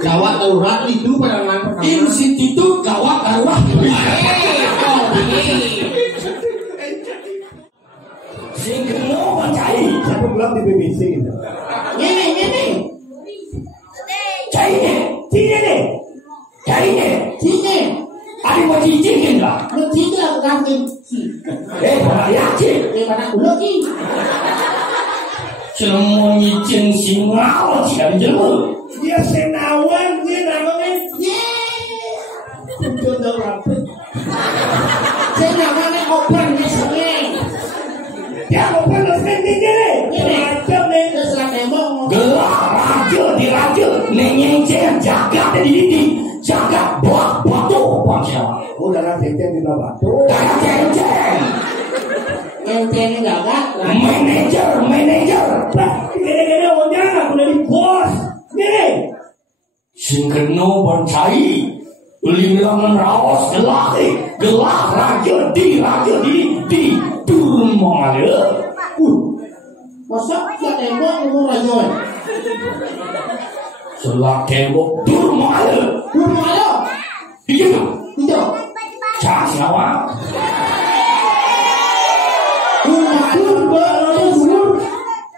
gawat darurat itu penanganan pertama. Institut gawat darurat. Sing kena cai. Satu bulan di BBC gitu. Ini. Cai ni. Ada mau cincin enggak? Lu tidak ganti. Mana yakin? Mana ulo ki? Semua nyicin singaw tidak jelu. Dia senawan, dia namanya. Kudu dapat. Saya namanya open di sini. Dia open di sini ni. Macam ni. Terserah demo. Gelar raja, nenyeng jaga di jaga batu bangsa. Oh, darah ceng di bawah. Darah ceng. Ente enggak kan? Manager. Gini orangnya aku jadi bos. Gini. Sing kena bercai. Lilangan rawas gelar raja di turun mengalir. Masa tembok umur raja? Selak tembok turun mengalir. Belum ada. Iya. Tidak. Cak siapa?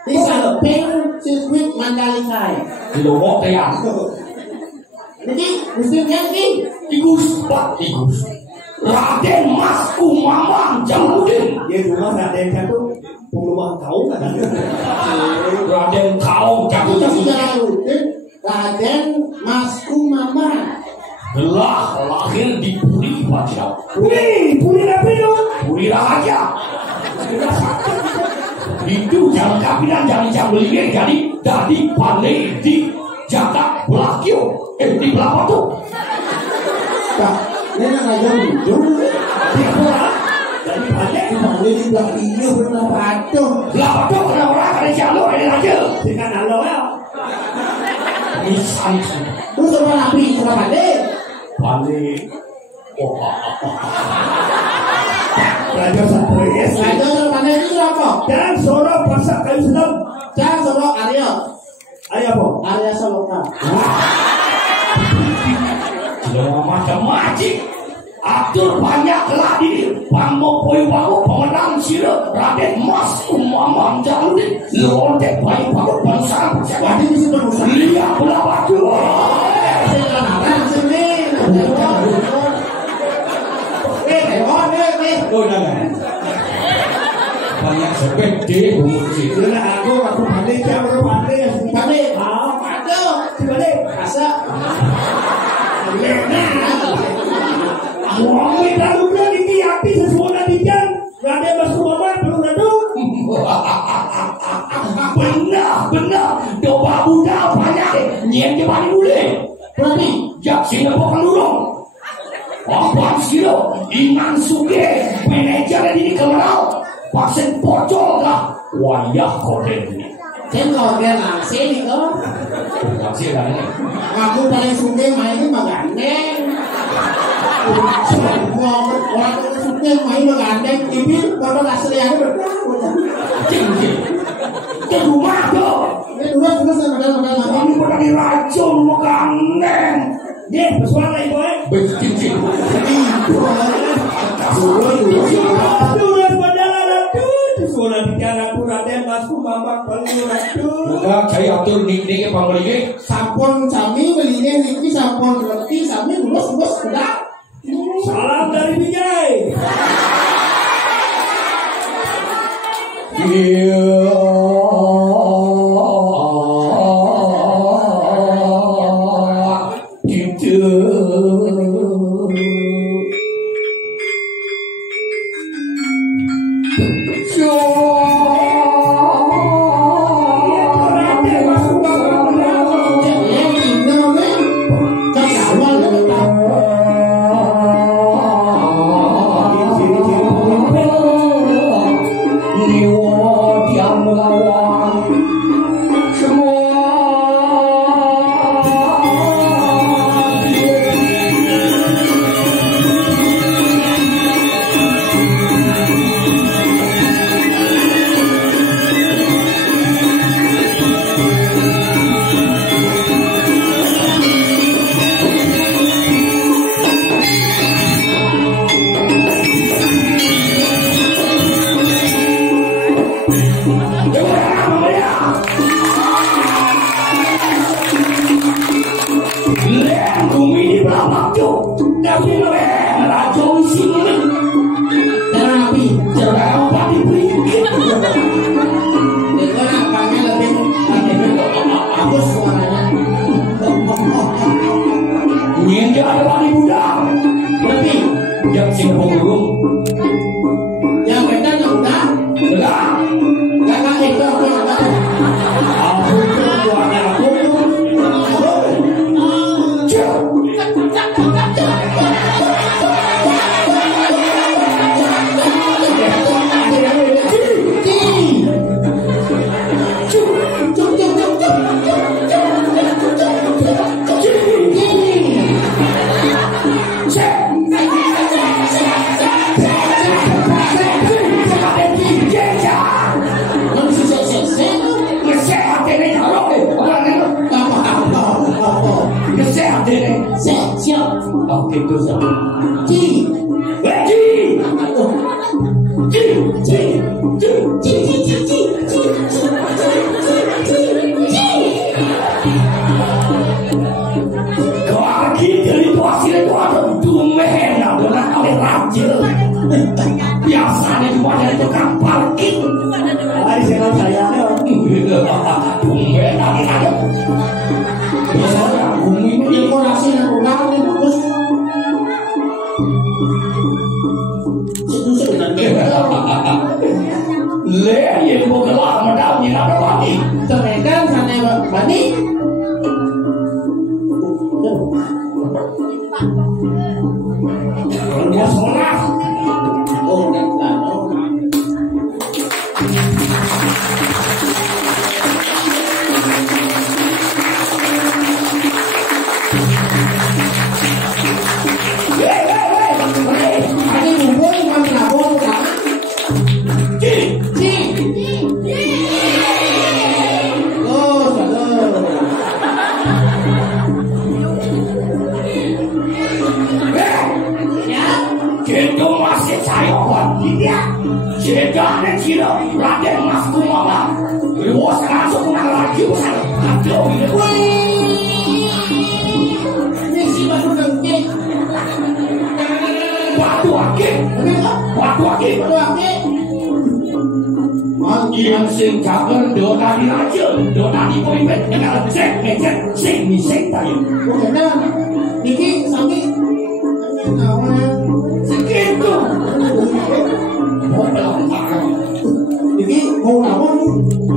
Bisa lebih sirkuit Mandalika. Di Lombok ya. Jadi musimnya ini Igus. Raden Mas Kumamang Jaludin. Dia rumah Raden satu puluhan tahun kan? Raden kau itu Jaludin. Jaludin Raden Mas Kumamang. Gelah lahir di Puri Baca. Puri apa itu? Puri Raja. Itu jangan kapitan jangan beli jadi dari pandai di jaga belakio di belakang tu. Pak, ini nak aja ujung. Jadi pandai Di belakio benar patuh. Belakang tu kena orang kena jalur ini aja. dengan halo ya. Misal Lu sama nabi sama pandai. pandai. Raja Satria. Raja sama pandai itu apa? Dan Soro Pasak Kayu Senam. Jangan solo Arya. Ayo apa? Arya Saloka. Semua macam-macam. Atur banyak lah di Bangmo Poyo Bago pemenang sila Raden Mas Kumamang Jaludin lontek bayi bago bangsa Wadi di situ berusaha. lihat bola batu. Saya larang sini. Tewon. Oh jangan. Banyak sepede umur sih. Bila aku pandai jam pandai. Pandai. Ah, Patuh. pandai. Asa. Orang kita udah di api sesuatu di jam. Raden Mas Kumamang perlu radu. Benar. Doa Buddha banyak. Nyen je balik boleh. Berarti. Jak sini bukan durung. Apa silo? Ingan suge. Manajer ini kemarau. Pasien pocol lah. Wayah korden ini. Kalau dia nasi nih kok. Nasi lah ini. Aku paling suka main mah gandeng. Orang itu suka main mah gandeng. Tapi kalau asli aku berapa? Ke rumah tuh. Ini dua sama modal. Kamu pernah diracun mau gandeng. Dia bersuara ibu Bercincin. Aduh, padahal radu. Suara bicara aku Raden Mas Kumamang perlu radu. Enggak, saya atur nik-niknya pembeli. Sampun sami belinya niki sampun roti sami lulus udah. Salam dari Bijay. Ni wo diam lawa Lihat bumi di belakang tuh, tapi raja sini. Terapi. Cerapa diberikan. Itu nampaknya lebih bagus suaranya. Yang ada wali muda. Lebih. Yang sini burung. Yang beda yang udah. Enggak. Kakak itu aku yang tahu. Aku itu suaranya aku. Oke, itu sama. Ci. Kaki dari itu hasilnya itu ada dumen, ada kali raja. Biasanya cuma dari tukang parkir. Hari sekarang saya Dumen lagi ada. Biasanya bumi ini Dekorasi yang udah ini bagus. Itu sebenarnya. le yang mau kelar medalnya ada lagi. Mereka sana bani. Dia sholat. Oh, dan tahu. Ini bubur bukan rabon kan? Oh, salah. Kita masih saya dia. Kita ada kira Raden Mas Kumala. Lu sekarang suka lagi usah. Aduh, Ini si baru dengki. waktu lagi. Baru lagi. Yang sing jaga dona di raja, dona di pemimpin dengan cek sing tadi. Bukannya Niki sakit. Segitu. Mau pelontar. Niki mau lawan.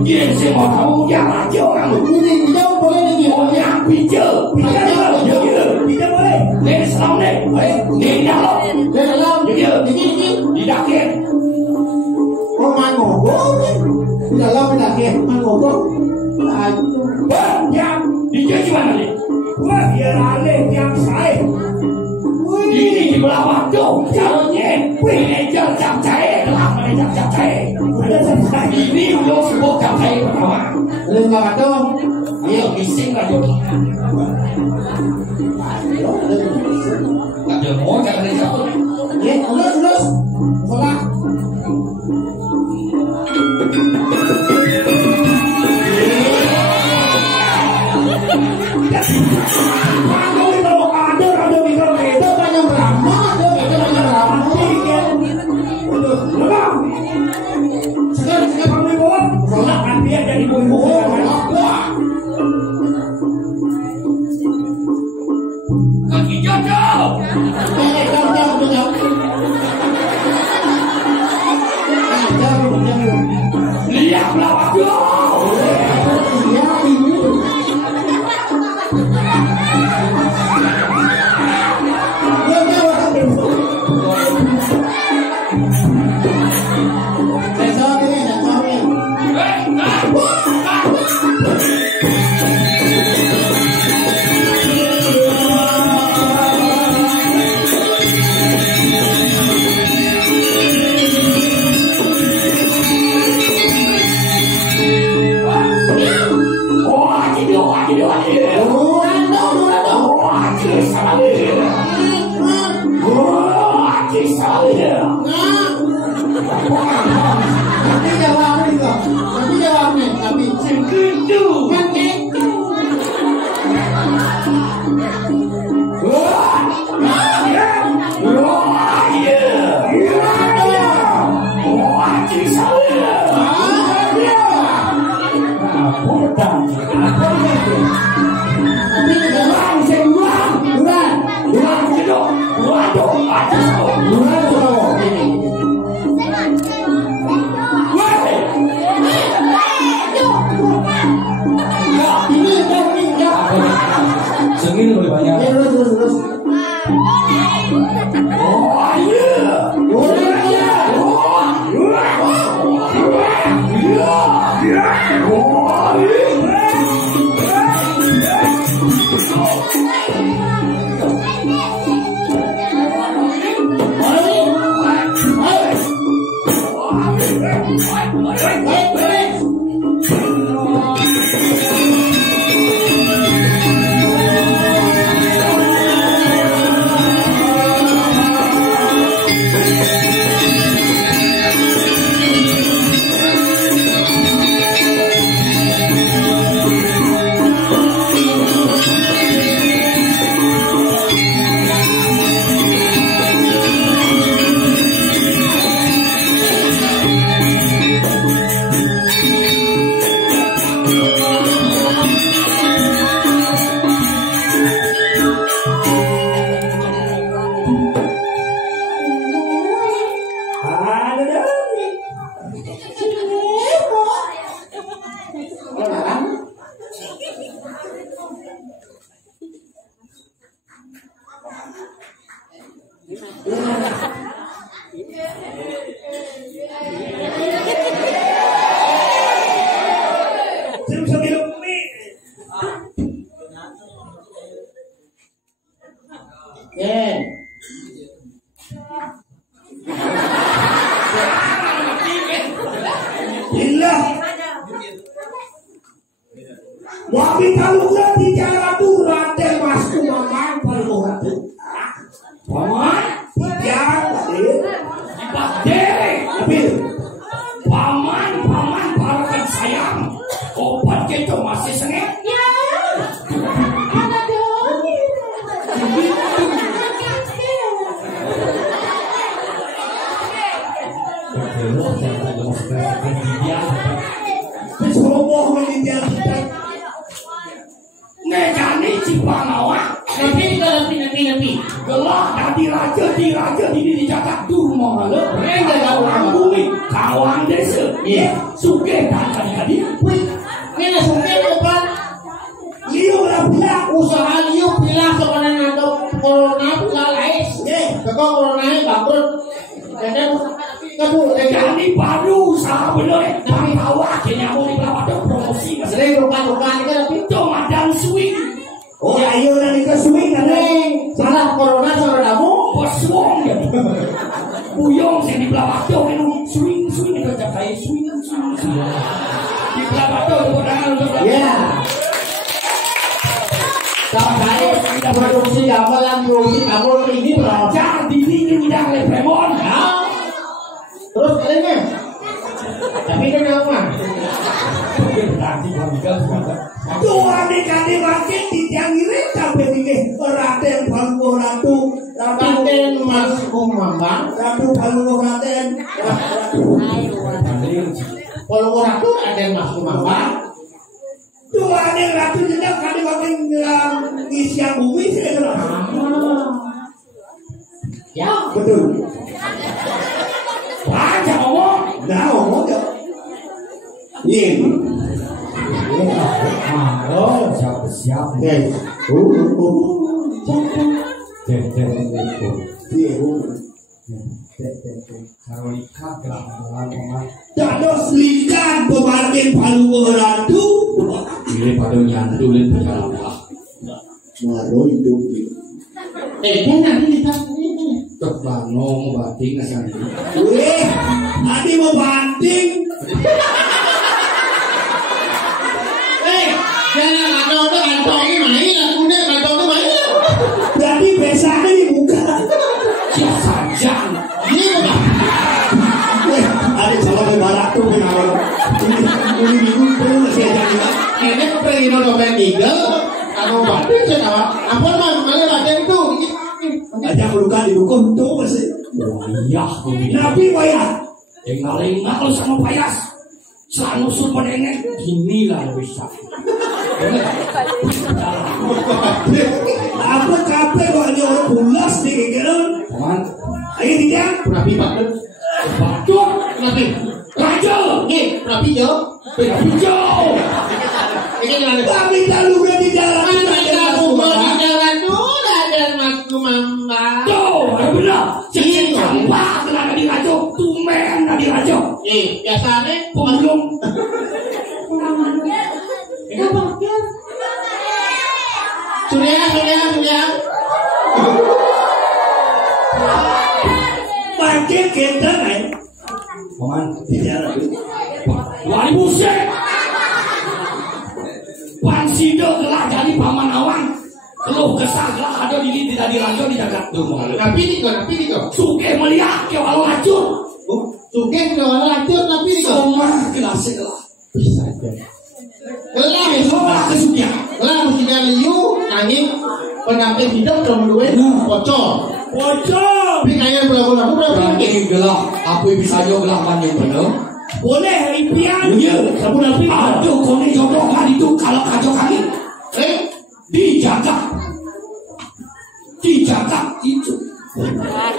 Yang sing mau kamu yang raja orang. Ini jauh boleh Niki. Oh yang bijak boleh. Ini selam nih. Ini dalam. Dalam. Niki. Di dakir. Oh main ngobrol. Dalam lagi main ngobrol. Banyak. Dia gimana nih? Wah, dia lari tiap saya. Ini di belah waktu. Caranya. Manajer jam cair. Manajer jam cair. Ini belum sebuah jam cair pertama. Lima katong. Ayo bising lah Jok. Nggak ada mau jangan disebut. Ya, lulus. Sholat. Kamu itu mau ada mikro itu Banyak drama, banyak drama. Lemah. Sekarang Kamu itu sholat kan dia jadi ibu-ibu. Kaki jatuh. Lihat belah waktu. Saya ini, Aku pedang. Tapi Durang, saya durang. Durang gitu. Waduh, aja kau. Durang Surawo. Ini Segini lebih banyak. terus. Oh iya. Wabi kalau bicara tuh Raden Mas Kumamang perlu hati. Paman, Bicara tapi paman parakan sayang. Obat gitu masih sengit. Sombong meninggal kita. Negani Cipangawa. Nepi. Gelah tadi raja di jagat durma malu. Enggak kawan bumi, kawan desa. Iya, suke dan kali-kali. Ini sudah depan. Liu lah bilang. Usaha liu bilang sekarang ada corona bisa lain. Kalau corona ini bangkrut. Jadi kamu Negani baru usaha bener. Tapi awak kena mau dibawa promosi. sering lupa-lupa ini kan tapi Cuma dan swing. Oh ya iya nanti ke swing kan. salah corona sama kamu. Boswong ya. Buyong sing di belakang tuh minum swing itu jakai swing. Di belakang tuh pedangan untuk Ya. Kalau saya produksi gamelan produksi kamu ini berapa? jangan dingin tidak lepemon. Terus kalian tapi kan apa? Nanti kami Tuhan dikali makin dijangirin sampai dikeh Raden Palungguh Ratu. Raden Mas Kumambang. Ratu Palungguh Raden. Palungguh Ratu Raden Mas Kumambang. Tuhan yang Ratu jendak kali makin ngisiang bumi sih. Ya. Betul. Banyak ngomong. Nah ngomong ya. Iya. Oh, siap. Guys. Dados likan pemargin Palungguh Ratu. Pilih pada nyantulin berjalan. Baru hidup. Kan nanti dikasih. Terbangun batik ngasih. Weh, tadi mau banting. Jangan kantong itu kantongnya main, lakunya kantong itu main. Berarti besarnya dibuka. Siap saja. Ini bukan. Ada salah lebaran tuh kenapa? Ini bingung tuh masih ada juga. Ini pengen nonton Eagle, kalau batin saya apa malah batin itu. Ada pelukan didukung tuh masih. Oh iya, Nabi wayah. Engal lu sama payas. Sanusur penengen ginilah bisa. Apa capek kok ini orang bulas nih kira? Paman, Ayo tidak. Nabi Bakut. Bakut, Nabi. Raja, Nih, Nabi Jo. hijau. Ini gimana? Tapi kalau udah di jalan, Tuh, benar. Jadi campak kena di raja, tumen di raja. Biasanya Pemulung. Surya. parkir kita kan? Paman, Di jalan. wali musik. Pansido telah jadi paman awan. Keluh kesah telah ada di raja di jagat tuh. Nabi Niko. Suke melihat ke walau racun. Suke kalau lanjut Nabi Niko. Somah kelas. Bisa aja. Gelah Somah kesukia. Gelah mesti liu nanging pendamping hidup nomor 2 bocor. Bocor. Tapi kayak berapa Berarti gelah, aku bisa jo gelah panjang bener. Boleh impian. Iya. Sabun api. Aduh, kone jodoh kan itu kalau kacau kami dijaga itu.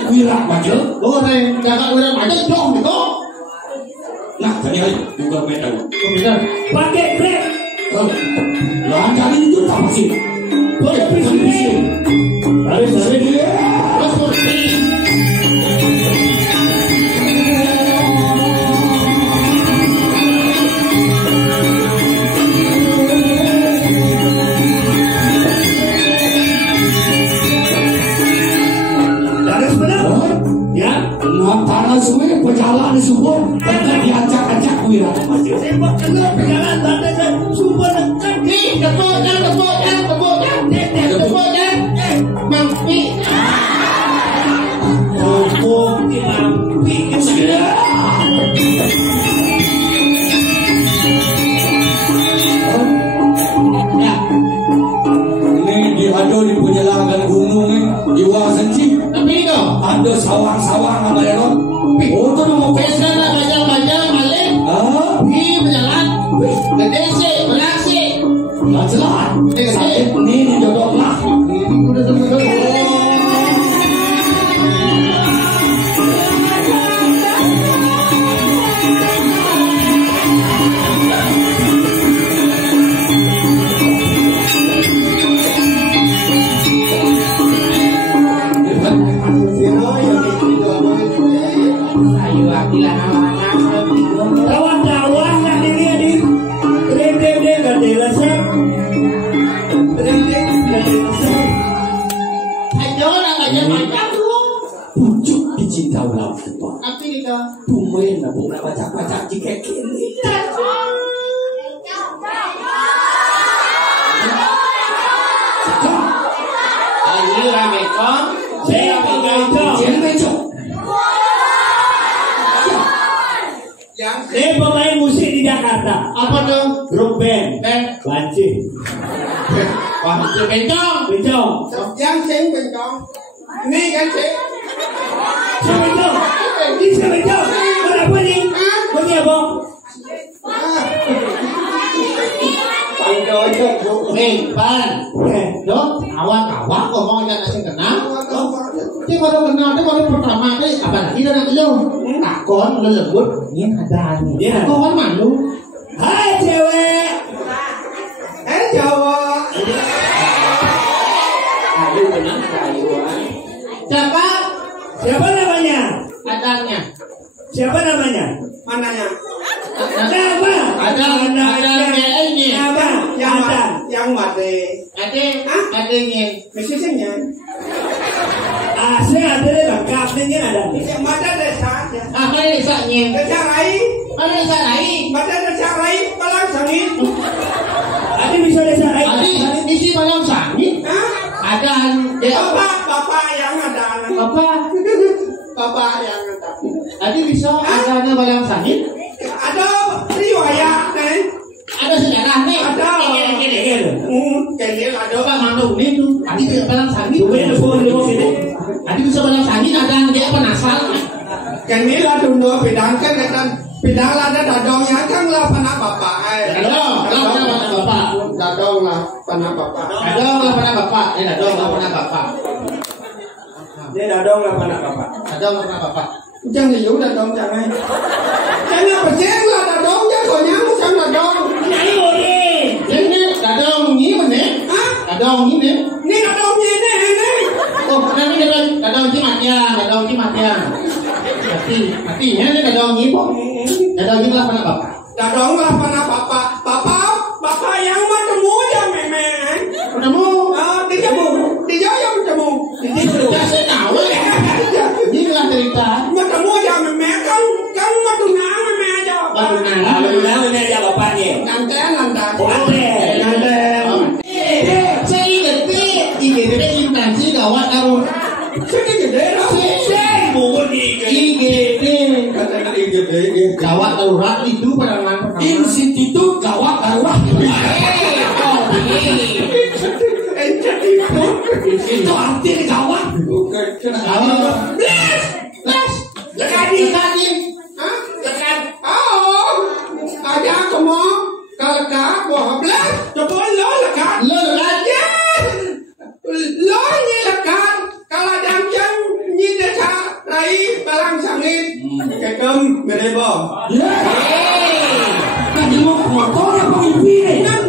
Wirak maju. Goreng jaga udah ada dong gitu. Nah, tadi aja juga beda. Benar. Pakai brek. Lah jadi itu apa sih? Boleh bisik. Harus dia. Terus Tanah semua berjalan di subur dan diacak-acak wirak maju. Sepak kenal berjalan tanda sumber dekat. nih kepojan. Mampi. Hukum dimampi. Ya, Ini diadu di penyelangan gunung di Wasenci. tapi itu Ada sawang-sawang apa ya kan? Oh itu mau biasa lah bajang balik. Berjalan. Gede sih, belang sih. nggak jelas. Sakit ini jodoh lah. Udah semua. Dakwah nak diri di trending dia kan dilasek. Trending kan dilasek. Ayo nak aja macam lu. Pucuk dicinta ulang depan. Tapi itu. Tumen lah bukan baca-baca jika kini. Ayo rame kong. Saya pakai Jangan becok. Saya pemain musik di Jakarta. Apa dong? Grup band. Lancip. Bencong. Bencong. Yang sing bencong. Ini kan sing. Siapa bencong? Ini siapa bencong? Kenapa nih? Bagi apa? Pan. Dong, awak kok mau jangan asing kenal. Dia baru kenal, dia baru pertama kali apa lagi dan lu takon lu lembut ini ada nih. Iya. Takon malu. Hai cewek. Cowok. Aduh benar kayu. Siapa? Siapa namanya? Adanya. Siapa namanya? Mananya? Nama. Ada ini. Nama. Ada. Yang mati. Adanya. Mesejnya. Saya ada lengkap nih ada. Yang mati desanya. Apa desanya? Desa lain. Mana desa lain? Mana desa lain? Balang sangit. Adi bisa desa lain. Adi isi balang sangit. Ada. Bapak yang ada. Bapak yang ada. Adi bisa ada balang sangit. Ada riwayat nih. Ada sejarah nih. Ada. Kayaknya ada Pak Mandu nih tuh. Adi bisa balang sangit. Adi bisa balang sangit ada dia penasal. Kayaknya lah dulu bedangkan Pidala ada dadongnya kan lah pana bapak. Dadong lah pana bapak. Dadong lah pana bapak. Dadong lah pana bapak. Dadong lah pana bapak. Dia dadong lah pana bapak. Dadong lah pana bapak. Jangan liu dadong jangan. Jangan percaya lah dadong dia kau nyamuk sama dadong. Nani boleh. Ini dadong ni mana? Dadong ni ni. Ni dadong ni ni. Oh, nanti dadong cimatnya, dadong cimatnya. Mati, ini dadong ni po. Dadong ni lah pana bapak. Dadong lah pana bapak. Bapak yang bertemu aja memang. Ketemu? Dia yang bertemu. Dia senawa. Ini lah cerita. Bertemu aja memang kan matunang memang aja. Matunang ini aja bapaknya. Lantai. Saya IGD instansi gawat taruh. Saya gede lah. Bukan IGD. Kata IGD. Gawat darurat itu penanganan pertama. Institut Gawat Darurat. Itu arti gawat. Bukan. Bless. Lekatin. Hah? Lekat. Oh. Ada kamu lekat buah bless. Coba lo lekat. Lo ni lekat. Kalau jangan ni desa rai balang sangit. Kekem mereba. Tadi mau motornya pemimpin. Nah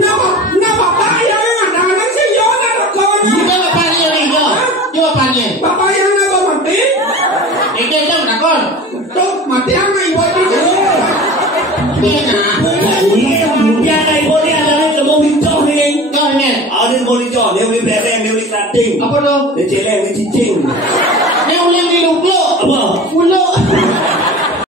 bapak yang ada anak seyo nak lekon. Itu bapaknya itu. Itu bapaknya. Bapak yang nak mati. Itu nakon. Tuh mati ama ibu itu. Dia naik boleh ada yang mau bincang ni. Kau ni. Ada yang mau bincang. Dia boleh bereng, dia boleh cutting. Apa tu? Dia celeng, dia cicing.